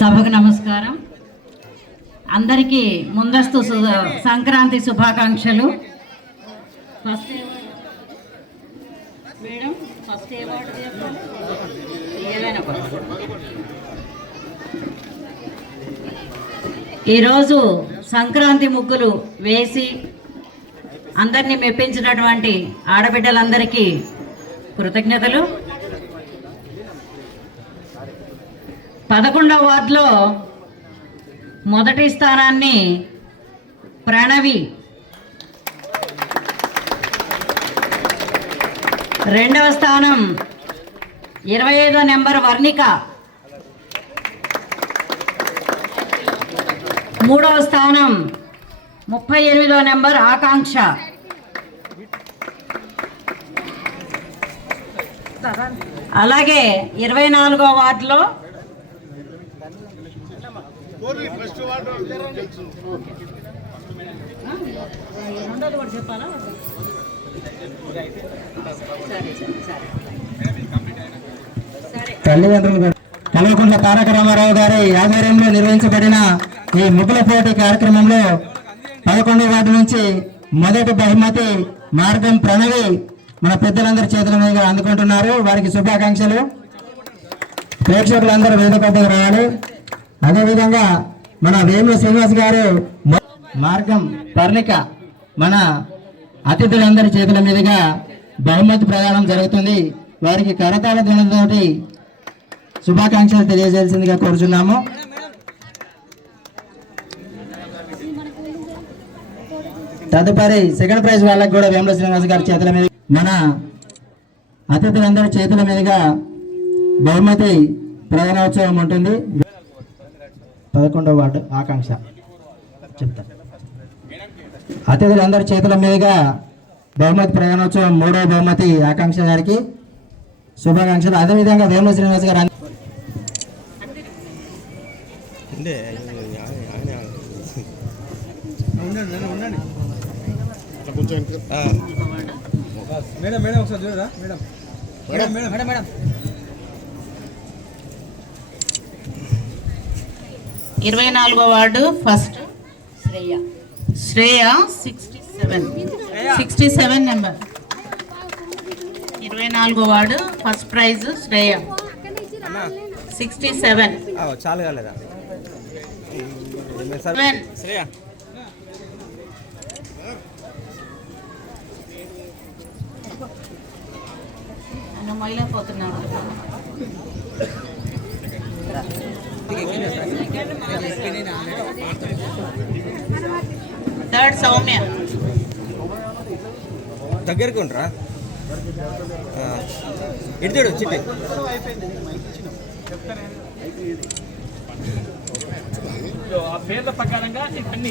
సభకు నమస్కారం. అందరికీ ముందస్తు సంక్రాంతి శుభాకాంక్షలు. ఫస్ట్ మేడం ఫస్ట్ ఈరోజు సంక్రాంతి ముగ్గులు వేసి అందరినీ మెప్పించినటువంటి ఆడబిడ్డలందరికీ కృతజ్ఞతలు. 11వ వార్డులో మొదటి స్థానాన్ని ప్రణవి, రెండవ స్థానం 25వ నెంబర్ వర్ణిక, మూడవ స్థానం 38వ నెంబర్ ఆకాంక్ష, అలాగే 24వ వార్డులో తల్లిదండ్రులు కల్వకుంట్ల తారక రామారావు గారి ఆధ్వర్యంలో నిర్వహించబడిన ఈ ముగ్గుల పోటీ కార్యక్రమంలో 11వ వార్డు నుంచి మొదటి బహుమతి మార్గం ప్రణవి మన పెద్దలందరి చేతుల మీదుగా అందుకుంటున్నారు. వారికి శుభాకాంక్షలు. ప్రేక్షకులందరూ వేదిక వద్దకు రావాలి. అదేవిధంగా మన వేముల శ్రీనివాస్ గారు మార్గం పర్ణిక మన అతిథులందరి చేతుల మీదుగా బహుమతి ప్రదానం జరుగుతుంది. వారికి కరతాళ ధ్వనులతోటి శుభాకాంక్షలు తెలియజేయాల్సిందిగా కోరుచున్నాము. తదుపరి సెకండ్ ప్రైజ్ వాళ్ళకి కూడా వేముల శ్రీనివాస్ గారి చేతుల మీద మన అతిథులందరి చేతుల మీదుగా బహుమతి ప్రధానోత్సవం ఉంటుంది. 11వ వార్డు ఆకాంక్ష చెప్తాను. అతిథులందరి చేతుల మీదుగా బహుమతి ప్రధానోత్సవం 3వ బహుమతి ఆకాంక్ష గారికి శుభాకాంక్షలు. అదేవిధంగా వేముల శ్రీనివాస్ గారు మేడం మేడం ఒకసారి చూడరా మేడం మేడం మేడం మేడం 24వ వార్డు ఫస్ట్ శ్రేయ 67 నెంబర్. 24వ వార్డు ఫస్ట్ ప్రైజ్ శ్రేయ 67. చాలు కాలేదా శ్రేయ మైలపోతున్నాడు. థర్డ్ సౌమ్య. దగ్గరికి ఉండరా ఇటు చిట్టి పేర్ల ప్రకారంగా అన్ని